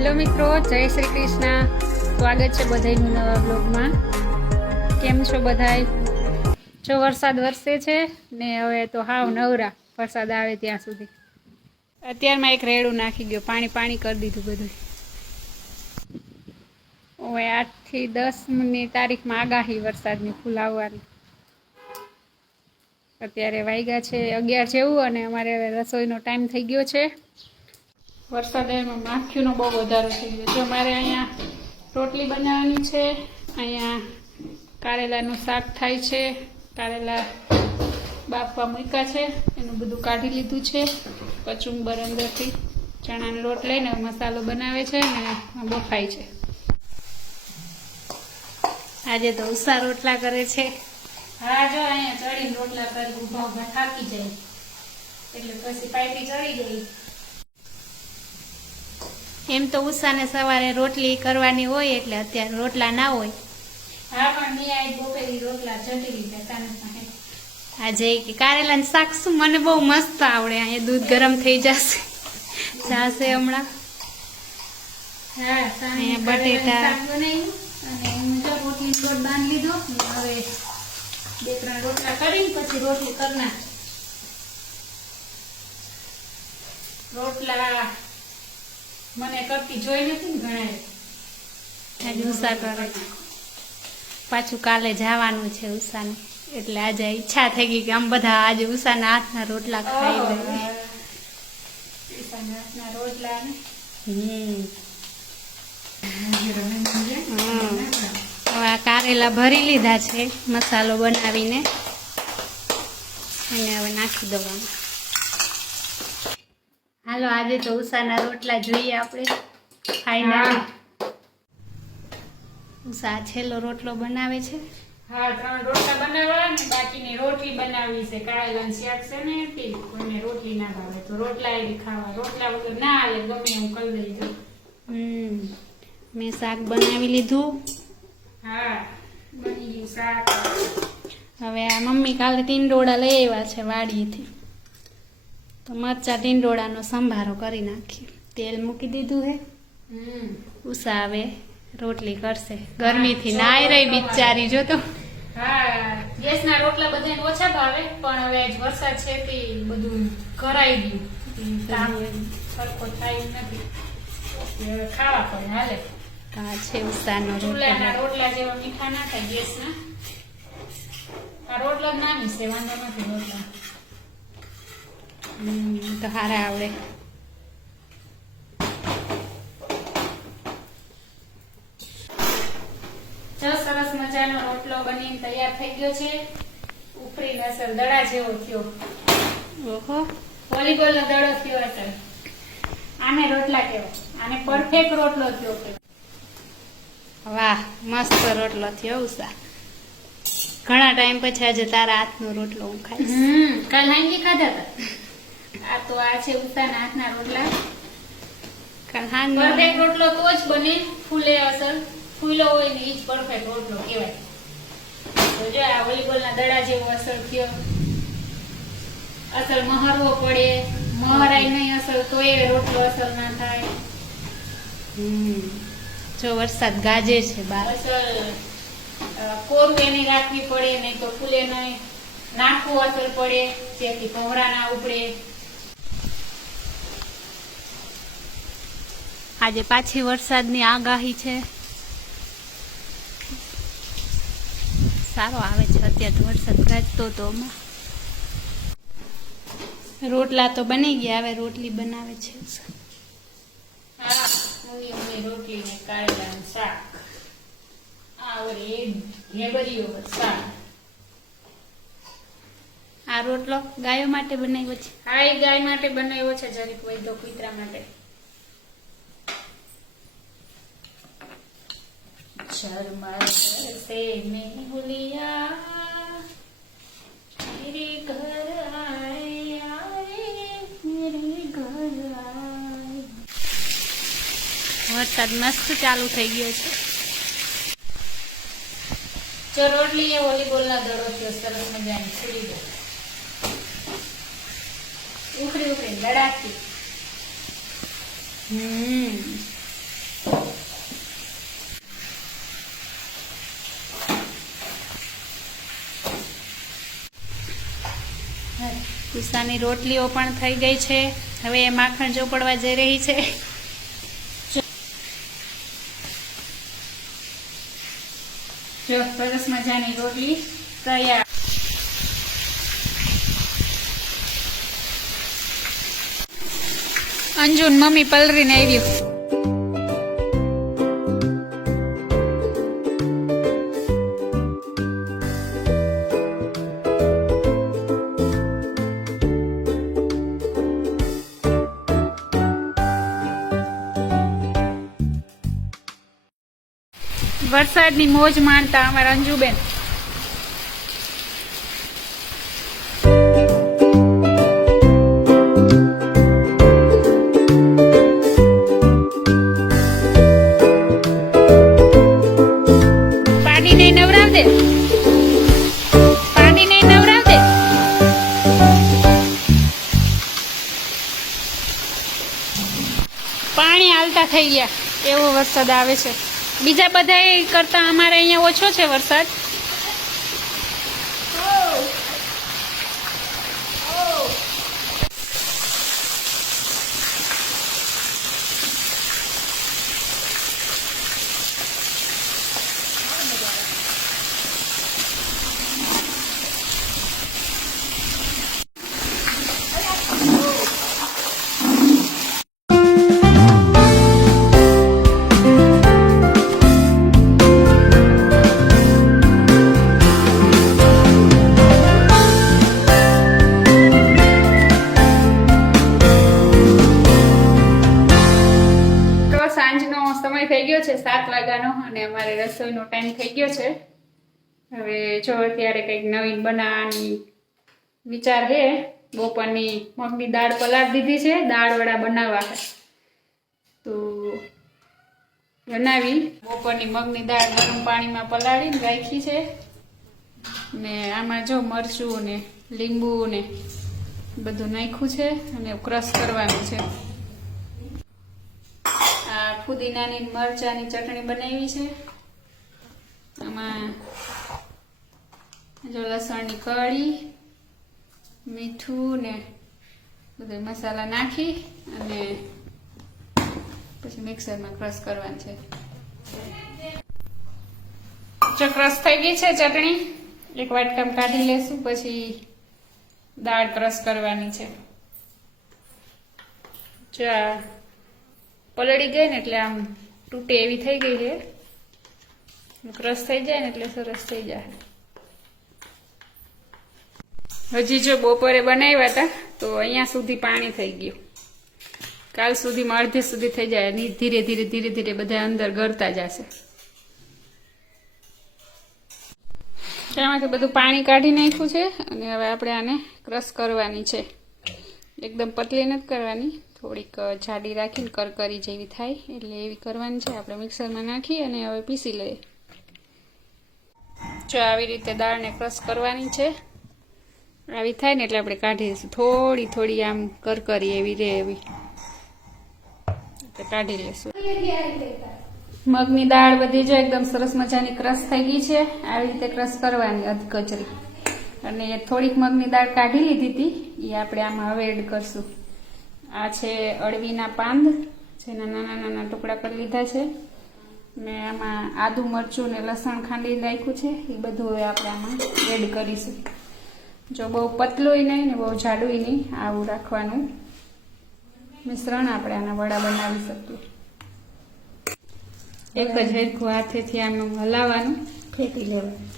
Hello મિત્રો, જય શ્રી કૃષ્ણ. સ્વાગત છે બધાયનું નવા બ્લોગમાં. કેમ છો બધાય? જો વરસાદ વરસે છે ને હવે તો હાવ નવરા, વરસાદ આવે ત્યાં સુધી. અત્યારમાં એક રેડું નાખી ગયો, પાણી પાણી કરી દીધું બધું. હવે 8 થી 10ની તારીખમાં આગાહી વરસાદની ફૂલ આવવાની. અત્યારે વાગ્યા છે 11 જેવું અને અમારે હવે રસોઈનો ટાઈમ થઈ ગયો છે. વરસાદમાં માખીનો બહુ વધારો થઈ ગયો છે. અમારે અહીંયા રોટલી બનાવવાની છે, અહીંયા કારેલાનું શાક થાય છે, કારેલા બાફવા મૂક્યા છે, એનું બધું કાઢી લીધું છે. કચુંબર અંદરથી ચણાનો લોટ લઈને મસાલો બનાવે છે ને બફાય છે. આજે તો ઉષા રોટલા કરે છે. હા, જો અહીંયા ચડીને રોટલા કરી ઊભા ઊભા થાકી જાય એટલે પછી પાઇપી ચડી ગઈ. એમ તો ઉષાને સવારે રોટલી કરવાની હોય એટલે અત્યારે રોટલા ના હોય. હા, પણ મેં આજ બપોરે રોટલા ચડી લીધા કાના. આજે કે કારેલાનું શાક શું મને બહુ મસ્ત આવડે. અહીંયા દૂધ ગરમ થઈ જશે હમણાં. હા, અહીંયા બટેટા બનાવ્યું અને હું જો રોટલી લોટ બાંધી લીધો. હવે 2-3 રોટલા કરીને પછી રોટલી કરી નાખ. રોટલા મને કરતી જોઈ નથી ને ઘણા. આજે ઉષા કરે પાછું કાલે જવાનું છે ઉષાને, એટલે આજે ઈચ્છા થઈ ગઈ કે આમ બધા આજે ઉષાના હાથના રોટલા ખાઈ લઈએ. ઉષાના હાથના રોટલા ને હવે આ કારેલા ભરી લીધા છે મસાલો બનાવીને અને હવે નાખી દેવાનું. હાલો, આજે તો ઉષાના રોટલા જોઈએ આપણે. ફાઇનલ ઉષા છેલ્લો રોટલો બનાવે છે. હા, 3 રોટલા બનાવવા ને બાકીની રોટલી બનાવવી છે. કારેલાનું શાક છે ને તે કોઈને રોટલી ના ભાવે તો રોટલા એ ખાવા. રોટલા વગર ના આવે, ગમે એમ કરી દેજો. મેં શાક બનાવી લીધું. હા, બની ગયું શાક. હવે આ મમ્મી કાલે ટીંડોળા લઈ આવ્યા છે વાડીએથી, તો મરચા ટીંડોળાનો સંભારો કરી નાખી. તેલ મૂકી દીધું હે. ઉષા હવે રોટલી કરશે. ગરમીથી નાઈ રહી બિચારી, જો તો. હા, ગેસના રોટલા બધાને ઓછા ભાવે, પણ હવે વરસાદ છે તે બધું કરાઈ ગયું. સરખો થાય નથી, ખાવા પડે. હાલે. હા, છે ઉષાનો રોટલા. રોટલા જેવા મીઠા ના થાય ગેસના. આ રોટલા ના મિસે, વાંધો નથી. રોટલા તો હારા આવડે. જો સરસ મજાનો રોટલો બનીને તૈયાર થઈ ગયો છે. ઉપરી અસર દડા જેવો થયો. ઓહો, વોલીબોલનો દડો થયો અસર. આને રોટલા કહેવાય. આને પરફેક્ટ રોટલો થયો. વાહ, મસ્ત રોટલો થયો ઉષા. ઘણા ટાઈમ પછી આજે તારા હાથનો રોટલો હું ખાઈશ. કાલ હાંગી ખાધા હતા. આ તો આ છે ઉષાના હાથના રોટલા. કાલ હાંગ પરફેક્ટ રોટલો તો જ બને, ફૂલે અસર. ફૂલો હોય ને એ જ પરફેક્ટ રોટલો કહેવાય. તો જો આ વોલીબોલના દડા જેવો અસર થયો. અસર મહરવો પડે, મહરાય નહીં અસર તો એ રોટલો અસર ના થાય. જો વરસાદ ગાજે છે બહાર. અસર કોરું એની રાખવી પડે, નહીં તો ફૂલે નહીં. નાખવું અસર પડે જેથી ભમરા ના ઉપડે. આજે પાછી વરસાદની આગાહી છે. સારો આવે છે અત્યારે તો વરસાદ ગાજતો તો. રોટલા તો બની ગયા, હવે રોટલી બનાવે છે. હા, રોટલી ને કારેલાનું શાક. આ રોટલો ગાયો માટે બનાવ્યો છે. હા, એ ગાય માટે બનાવ્યો છે, જરીક વૈધો કુતરા માટે. શર્મા સે મેહુલિયા મેરે ઘર આયા રે, મેરે ઘર આયા. વરસાદ મસ્ત ચાલુ થઈ ગયો છે. જો રોટલી એ વોલીબોલના દડો થયો સરસ મજાની છોડી દો. ઉખડી ઉખડી લડાતી. પિસ્તાની રોટલીઓ પણ થઈ ગઈ છે. હવે એ માખણ ચોપડવા જઈ રહી છે. જો સરસ મજાની રોટલી તૈયાર. અંજુન મમ્મી પલરીને આવ્યું. વરસાદની મોજ માણતા અમારા અંજુબેન. પાડીને નવરાવ દે, પાડીને નવરાવ દે. પાણી હાલતા થઈ ગયા એવો વરસાદ આવે છે. બીજા બધા કરતા અમારે અહીંયા ઓછો છે વરસાદ. સમય થઈ ગયો છે 7 વાગ્યાનો અને અમારે રસોઈનો ટાઈમ થઈ ગયો છે. હવે જો અત્યારે કંઈક નવીન બનાવવાની વિચાર છે. બપોરની મગની દાળ પલાળી દીધી છે, દાળ વડા બનાવવા છે તો બનાવી. બપોરની મગની દાળ ગરમ પાણીમાં પલાળીને રાખી છે ને આમાં જો મરચું ને લીંબુ ને બધું નાખ્યું છે અને ક્રશ કરવાનું છે. ફુદીનાની મરચાની ચટણી બનાવી છે. આમાં જો લસણની કળી, મીઠું ને બધા મસાલા નાખી અને પછી મિક્સરમાં ક્રશ કરવાનું છે. જો ક્રશ થઈ ગઈ છે ચટણી, એક વાટકામાં કાઢી લેશું. પછી દાળ ક્રશ કરવાની છે. ચા પલળી ગઈ ને એટલે આમ તૂટે એવી થઈ ગઈ છે. ક્રશ થઈ જાય ને એટલે સરસ થઈ જાય. હજી જો બપોરે બનાવ્યા હતા તો અહીંયા સુધી પાણી થઈ ગયું. કાલ સુધીમાં અડધે સુધી થઈ જાય. ધીરે ધીરે ધીરે ધીરે બધા અંદર ગળતા જશે. તેમાંથી બધું પાણી કાઢી નાખ્યું છે અને હવે આપણે આને ક્રશ કરવાની છે. એકદમ પતલી નથી કરવાની, થોડીક જાડી રાખીને કરકરી જેવી થાય એટલે એવી કરવાની છે. આપણે મિક્સરમાં નાખી અને હવે પીસી લઈએ. જો આવી રીતે દાળને ક્રશ કરવાની છે. આવી થાય ને એટલે આપણે કાઢી દઈશું. થોડી થોડી આમ કરકરી એવી રહે એવી કાઢી લઈશું. મગની દાળ બધી જો એકદમ સરસ મજાની ક્રશ થઈ ગઈ છે. આવી રીતે ક્રશ કરવાની અધ કચરી. અને થોડીક મગની દાળ કાઢી લીધી હતી એ આપણે આમાં હવે એડ કરશું. આ છે અળવીના પાંદ, જેના નાના નાના ટુકડા કરી લીધા છે. ને આમાં આદુ મરચું ને લસણ ખાંડી નાખ્યું છે. એ બધું હવે આપણે આમાં એડ કરીશું. જો બહુ પતલુંય નહીં ને બહુ જાડુંય નહીં, આવું રાખવાનું મિશ્રણ આપણે આના વડા બનાવી શકીએ. એક જ હરખું હાથેથી આમ હલાવવાનું, ફેંકી લેવાનું.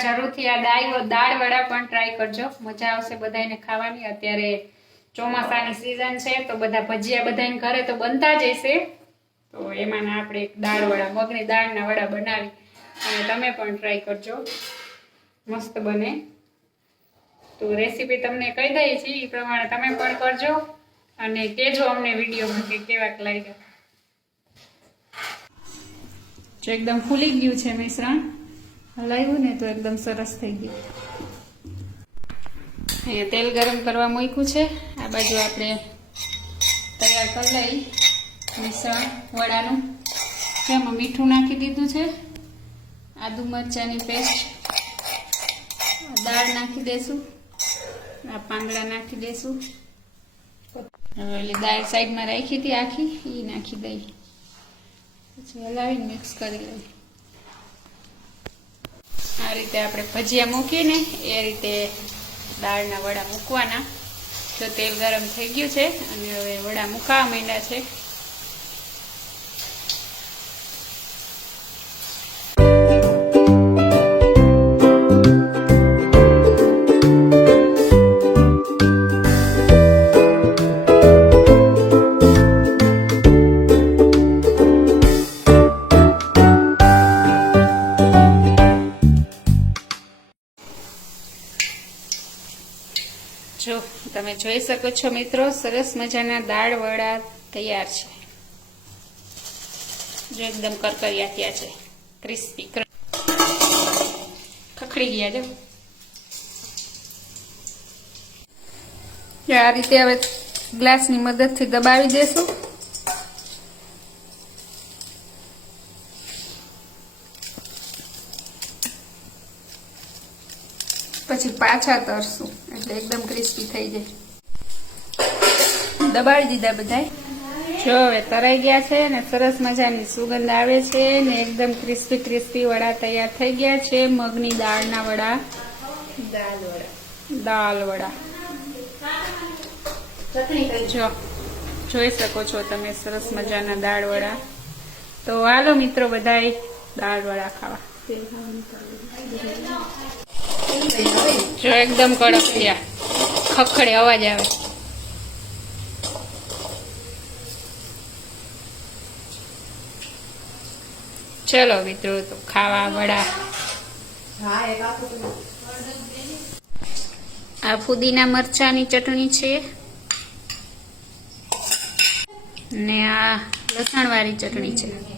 જરૂરથી આ દાળ વડા પણ ટ્રાય કરજો, મજા આવશે બધાને ખાવાની. અત્યારે ચોમાસાની સીઝન છે તો બધા ભજીયા બધાને ઘરે તો બનતા જ હશે. તો એમાં આપણે એક દાળ વડા, મગની દાળના વડા બનાવી અને તમે પણ ટ્રાય કરજો, મસ્ત બને. તો રેસીપી તમને કહી દઈએ છીએ એ પ્રમાણે તમે પણ કરજો અને કહેજો અમને વિડીયોમાં કે કેવાક લાગ્યા. જો એકદમ ફૂલી ગયું છે મિશ્રણ, હલાવ્યું ને તો એકદમ સરસ થઈ ગયું. અહીંયા તેલ ગરમ કરવા મૂક્યું છે. આ બાજુ આપણે તૈયાર કરી લઈ મિશ્રણ વડાનું. તેમાં મીઠું નાખી દીધું છે, આદુ મરચાંની પેસ્ટ, દાળ નાખી દેશું, આ પાંદડા નાખી દેશું. હવે ઓલી દાળ સાઈડમાં રાખી હતી આખી, એ નાખી દઈ, પછી હલાવીને મિક્સ કરી લઈ. આ રીતે આપણે ભજીયા મૂકીને એ રીતે દાળના વડા મૂકવાના. તો તેલ ગરમ થઈ ગયું છે અને હવે વડા મૂકવા માંડ્યા છે. જો તમે જોઈ શકો છો મિત્રો, સરસ મજાના દાળ વડા તૈયાર છે. જો એકદમ કરકરિયા થયા છે, ક્રિસ્પી ખખડી ગયા. જો આ રીતે હવે ગ્લાસની મદદથી દબાવી દેશું. પછી પાછા તરશું એટલે એકદમ ક્રિસ્પી થઈ જાય. દબાવી દીધા બધાય. જો હવે તરાઈ ગયા છે ને સરસ મજાની સુગંધ આવે છે ને એકદમ ક્રિસ્પી ક્રિસ્પી વડા તૈયાર થઈ ગયા છે. મગની દાળના વડા, દાળ વડા. જો જોઈ શકો છો તમે સરસ મજાના દાળ વડા. તો હાલો મિત્રો બધાય દાળ વડા ખાવા. જો એકદમ કડક થયા, ખખડે અવાજ આવે. ચલો મિત્રો તો ખાવા વડા. આ ફુદીના મરચાની ચટણી છે ને આ લસણ વાળી ચટણી છે.